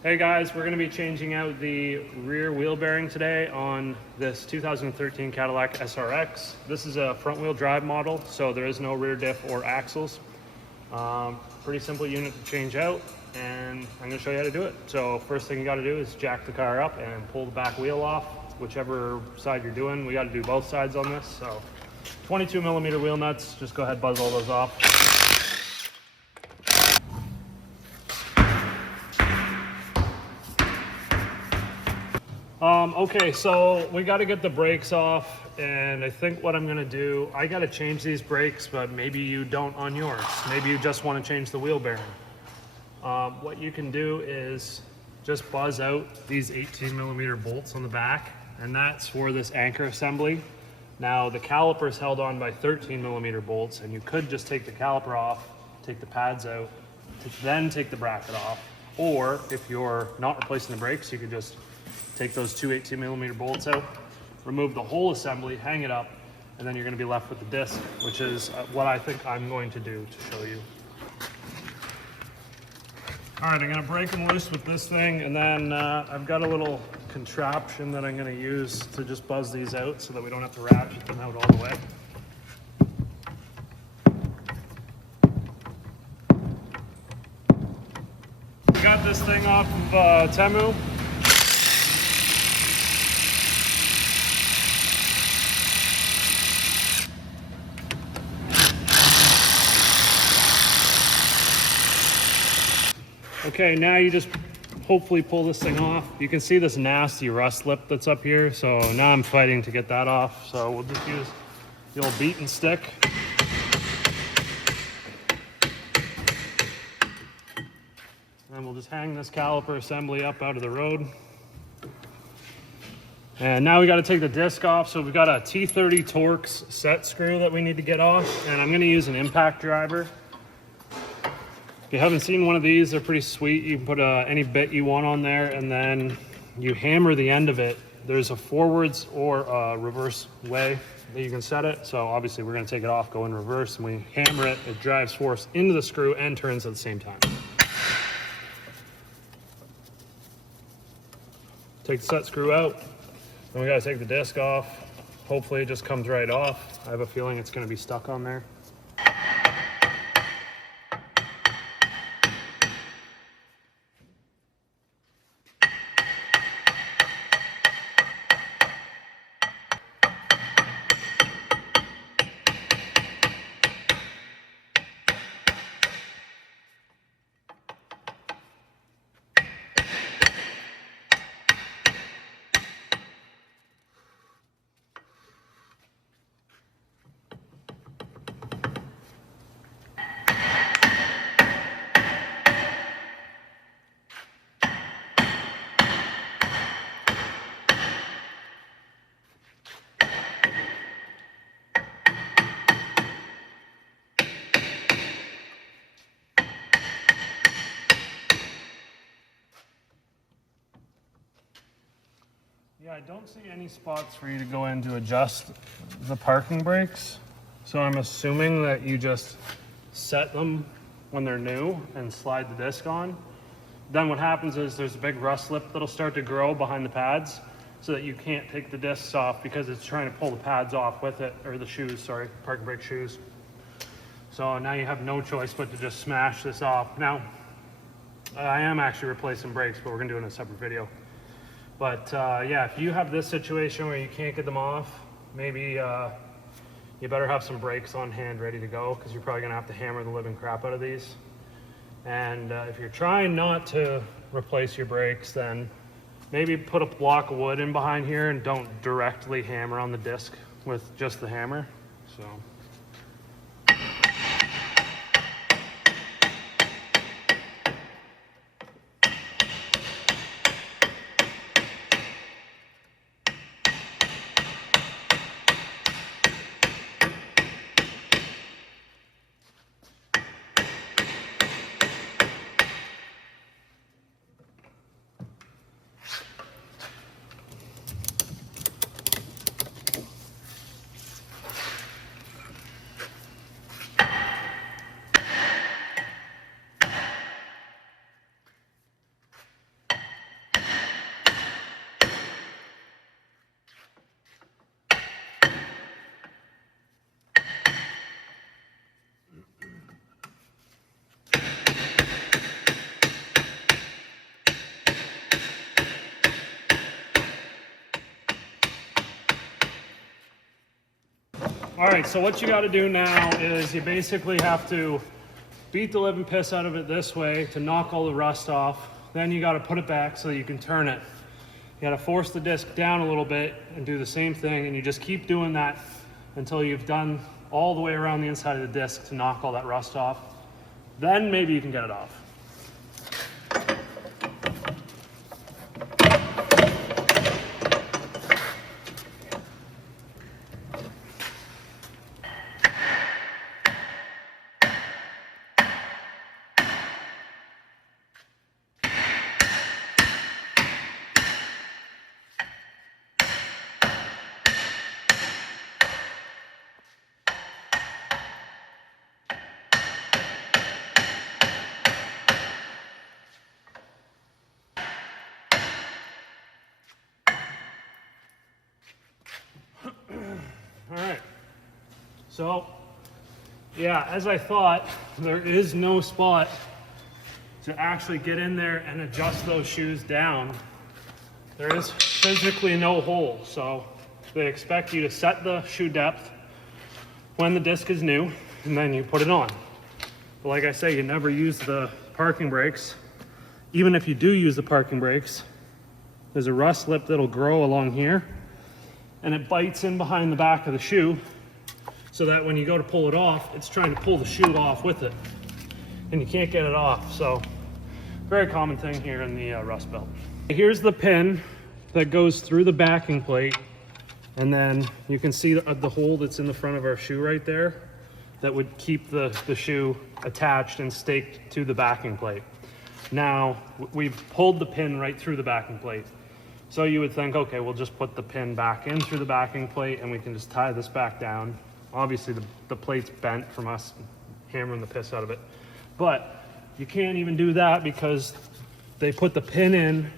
Hey guys, we're going to be changing out the rear wheel bearing today on this 2013 Cadillac SRX. This is a front wheel drive model, so there is no rear diff or axles. Pretty simple unit to change out, and I'm going to show you how to do it. So first thing you got to do is jack the car up and pull the back wheel off, whichever side you're doing. We got to do both sides on this. So 22mm wheel nuts, just go ahead, buzz all those off. Okay, so we got to get the brakes off, and I think what I'm going to do, I got to change these brakes, but maybe you don't on yours. Maybe you just want to change the wheel bearing. What you can do is just buzz out these 18mm bolts on the back, and that's for this anchor assembly. Now the caliper is held on by 13mm bolts, and you could just take the caliper off, take the pads out, then take the bracket off. Or if you're not replacing the brakes, you could just take those two 18mm bolts out, remove the whole assembly, hang it up, and then you're going to be left with the disc, which is what I think I'm going to do to show you. All right, I'm going to break them loose with this thing, and then I've got a little contraption that I'm going to use to just buzz these out so that we don't have to ratchet them out all the way. Got this thing off of Temu. Okay, now you just hopefully pull this thing off. You can see this nasty rust lip that's up here, so now I'm fighting to get that off. So we'll just use the old beat and stick. And we'll just hang this caliper assembly up out of the road. And now we got to take the disc off. So we've got a T30 Torx set screw that we need to get off, and I'm going to use an impact driver. If you haven't seen one of these, they're pretty sweet. You can put any bit you want on there, and then you hammer the end of it. There's a forwards or a reverse way that you can set it. So obviously we're going to take it off, go in reverse, and we hammer it. It drives force into the screw and turns at the same time. Take the set screw out. Then we got to take the disc off. Hopefully it just comes right off. I have a feeling it's going to be stuck on there. Yeah, I don't see any spots for you to go in to adjust the parking brakes. So I'm assuming that you just set them when they're new and slide the disc on. Then what happens is there's a big rust lip that'll start to grow behind the pads so that you can't take the discs off because it's trying to pull the pads off with it, or the shoes, sorry, parking brake shoes. So now you have no choice but to just smash this off. Now, I am actually replacing brakes, but we're gonna do it in a separate video. But yeah, if you have this situation where you can't get them off, maybe you better have some brakes on hand ready to go, because you're probably gonna have to hammer the living crap out of these. And if you're trying not to replace your brakes, then maybe put a block of wood in behind here and don't directly hammer on the disc with just the hammer. So. All right, so what you got to do now is you basically have to beat the living piss out of it this way to knock all the rust off. Then you got to put it back so that you can turn it. You got to force the disc down a little bit and do the same thing, and you just keep doing that until you've done all the way around the inside of the disc to knock all that rust off. Then maybe you can get it off. All right, so yeah, as I thought, there is no spot to actually get in there and adjust those shoes down. There is physically no hole, so they expect you to set the shoe depth when the disc is new, and then you put it on. But like I say, you never use the parking brakes. Even if you do use the parking brakes, there's a rust lip that'll grow along here, and it bites in behind the back of the shoe so that when you go to pull it off, it's trying to pull the shoe off with it, and you can't get it off. So very common thing here in the Rust Belt. Here's the pin that goes through the backing plate, and then you can see the hole that's in the front of our shoe right there that would keep the shoe attached and staked to the backing plate. Now, we've pulled the pin right through the backing plate. So you would think, okay, we'll just put the pin back in through the backing plate and we can just tie this back down. Obviously the plate's bent from us hammering the piss out of it. But you can't even do that because they put the pin in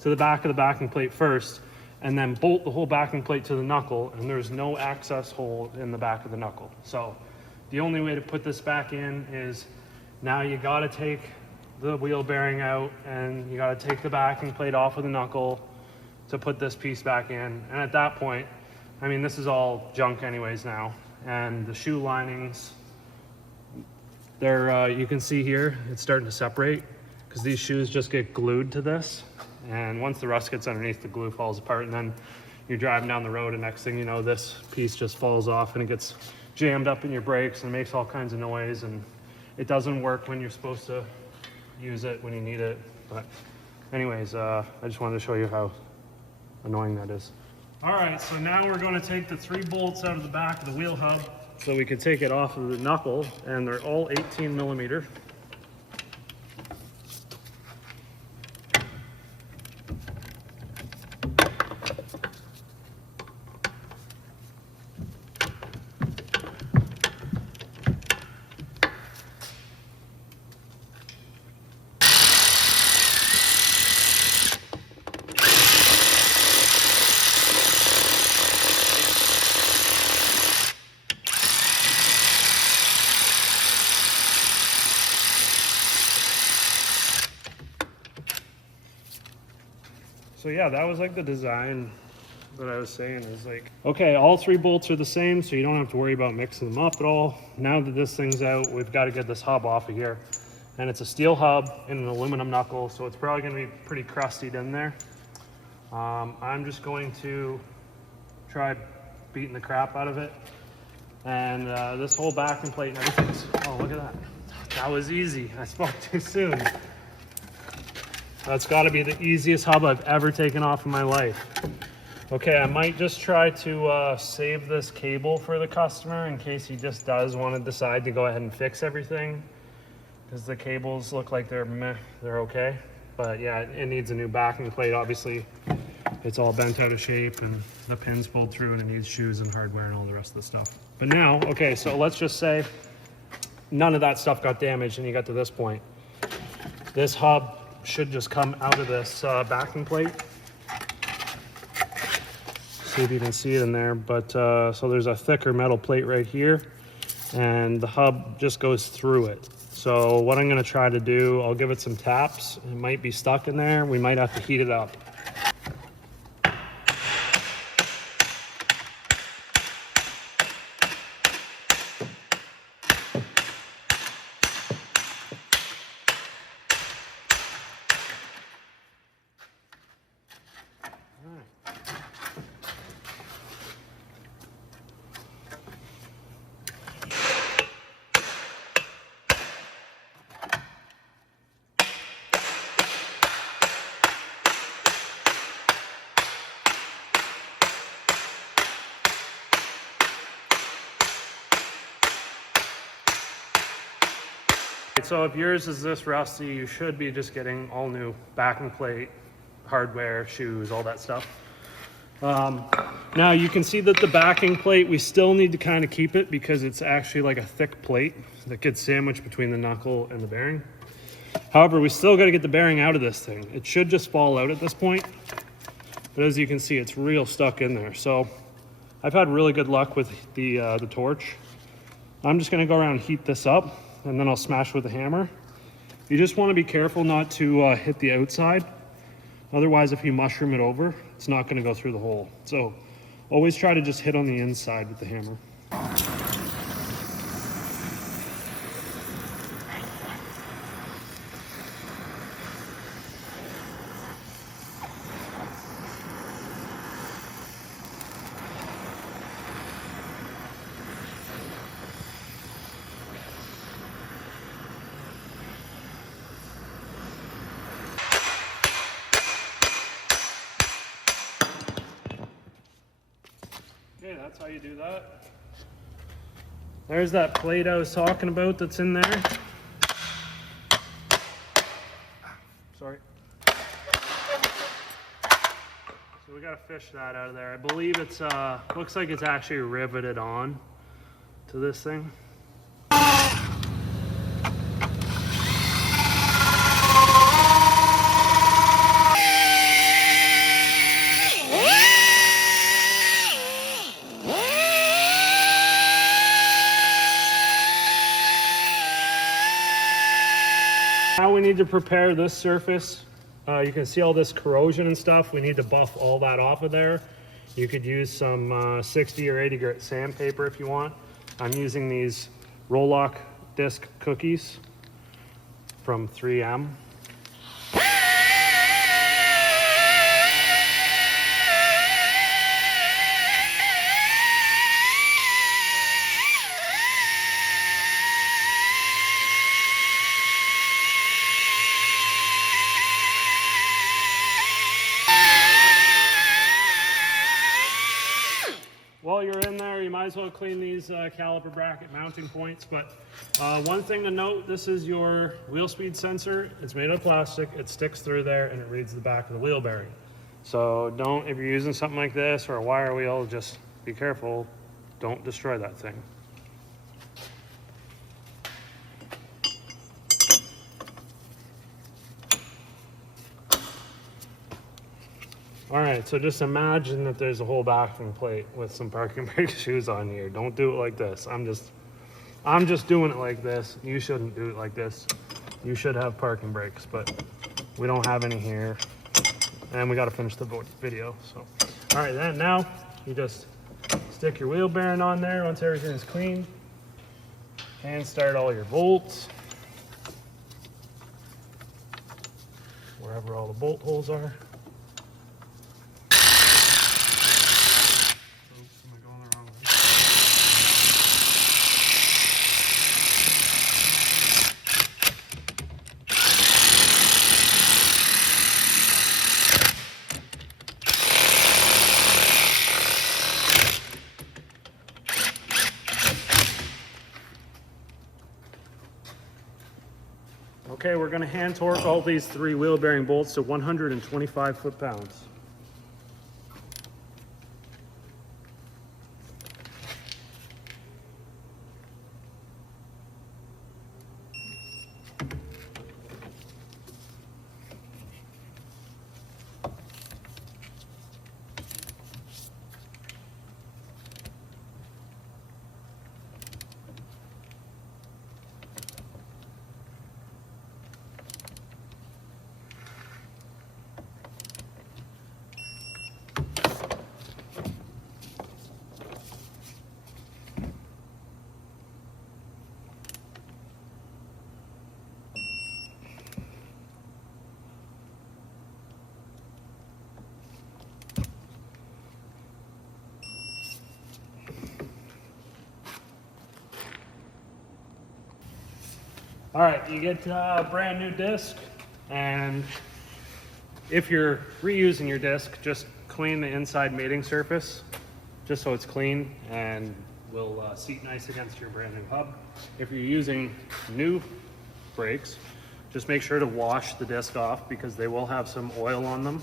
to the back of the backing plate first and then bolt the whole backing plate to the knuckle, and there's no access hole in the back of the knuckle. So the only way to put this back in is now you gotta take the wheel bearing out and you gotta take the backing plate off of the knuckle to put this piece back in. And at that point, I mean, this is all junk anyways now. And the shoe linings, they're, you can see here, it's starting to separate because these shoes just get glued to this. And once the rust gets underneath, the glue falls apart, and then you're driving down the road and next thing you know, this piece just falls off and it gets jammed up in your brakes and makes all kinds of noise, and it doesn't work when you're supposed to use it when you need it. But anyways, I just wanted to show you how annoying that is. All right, so now we're going to take the 3 bolts out of the back of the wheel hub so we can take it off of the knuckle, and they're all 18 millimeter. So yeah, that was like the design that I was saying is like, okay, all 3 bolts are the same, so you don't have to worry about mixing them up at all. Now that this thing's out, we've got to get this hub off of here. And it's a steel hub and an aluminum knuckle, so it's probably going to be pretty crusted in there. I'm just going to try beating the crap out of it. And this whole backing plate and everything's, oh, look at that. That was easy. I spoke too soon. That's got to be the easiest hub I've ever taken off in my life. Okay, I might just try to save this cable for the customer in case he just does want to decide to go ahead and fix everything, because the cables look like they're meh, they're okay. But yeah, it needs a new backing plate. Obviously, it's all bent out of shape and the pin's pulled through, and it needs shoes and hardware and all the rest of the stuff. But now, okay, so let's just say none of that stuff got damaged and you got to this point. This hub should just come out of this backing plate. See if you can see it in there, but so there's a thicker metal plate right here, and the hub just goes through it. So what I'm going to try to do, I'll give it some taps. It might be stuck in there. We might have to heat it up. So if yours is this rusty, you should be just getting all new backing plate, hardware, shoes, all that stuff. Now you can see that the backing plate, we still need to kind of keep it because it's actually like a thick plate that gets sandwiched between the knuckle and the bearing. However, we still got to get the bearing out of this thing. It should just fall out at this point, but as you can see, it's real stuck in there. So I've had really good luck with the torch. I'm just going to go around and heat this up, and then I'll smash with a hammer. You just want to be careful not to hit the outside. Otherwise, if you mushroom it over, it's not going to go through the hole. So always try to just hit on the inside with the hammer. Okay, that's how you do that. There's that plate I was talking about that's in there. Sorry. So we gotta fish that out of there. I believe it's, looks like it's actually riveted on to this thing. Now we need to prepare this surface. You can see all this corrosion and stuff. We need to buff all that off of there. You could use some 60 or 80 grit sandpaper if you want. I'm using these Roll-Lock disc cookies from 3M. While you're in there, you might as well clean these caliper bracket mounting points. But one thing to note, this is your wheel speed sensor. It's made of plastic, it sticks through there, and it reads the back of the wheel bearing. So don't, if you're using something like this or a wire wheel, just be careful. Don't destroy that thing. All right, so just imagine that there's a whole backing plate with some parking brake shoes on here. Don't do it like this. I'm just doing it like this. You shouldn't do it like this. You should have parking brakes, but we don't have any here. And we got to finish the video. So, all right, then now you just stick your wheel bearing on there once everything is clean, and start all your bolts wherever all the bolt holes are. Okay, we're going to hand torque all these 3 wheel bearing bolts to 125 foot-pounds. All right, you get a brand new disc, and if you're reusing your disc, just clean the inside mating surface, just so it's clean and will seat nice against your brand new hub. If you're using new brakes. Just make sure to wash the disc off because they will have some oil on them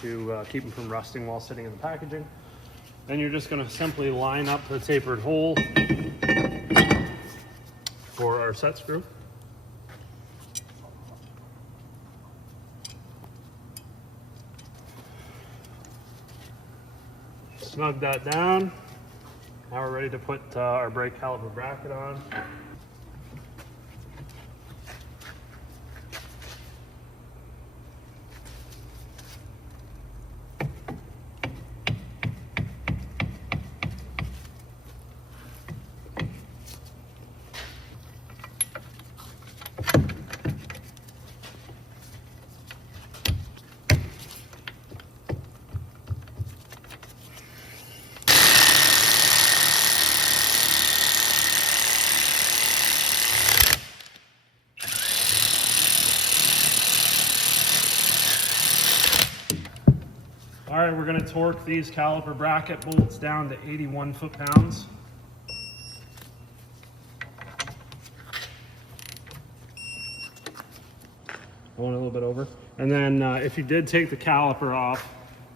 to keep them from rusting while sitting in the packaging. Then you're just going to simply line up the tapered hole for our set screw. Snug that down. Now we're ready to put our brake caliper bracket on. All right, we're going to torque these caliper bracket bolts down to 81 foot-pounds. Going a little bit over. And then if you did take the caliper off,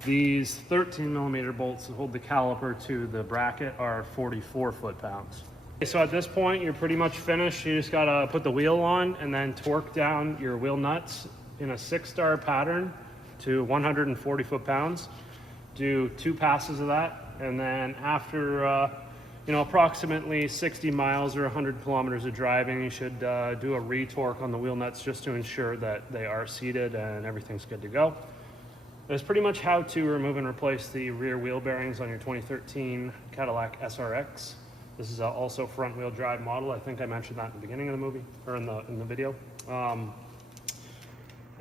these 13mm bolts that hold the caliper to the bracket are 44 foot-pounds. So at this point, you're pretty much finished. You just got to put the wheel on and then torque down your wheel nuts in a 6-star pattern to 140 foot-pounds. Do 2 passes of that, and then after approximately 60 miles or 100 kilometers of driving, you should do a re-torque on the wheel nuts just to ensure that they are seated and everything's good to go. That's pretty much how to remove and replace the rear wheel bearings on your 2013 Cadillac SRX. This is also front wheel drive model. I think I mentioned that in the beginning of the movie, or in the video.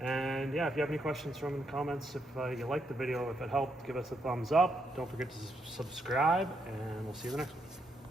And yeah, if you have any questions, throw them in the comments. If you liked the video, if it helped, give us a thumbs up. Don't forget to subscribe, and we'll see you in the next one.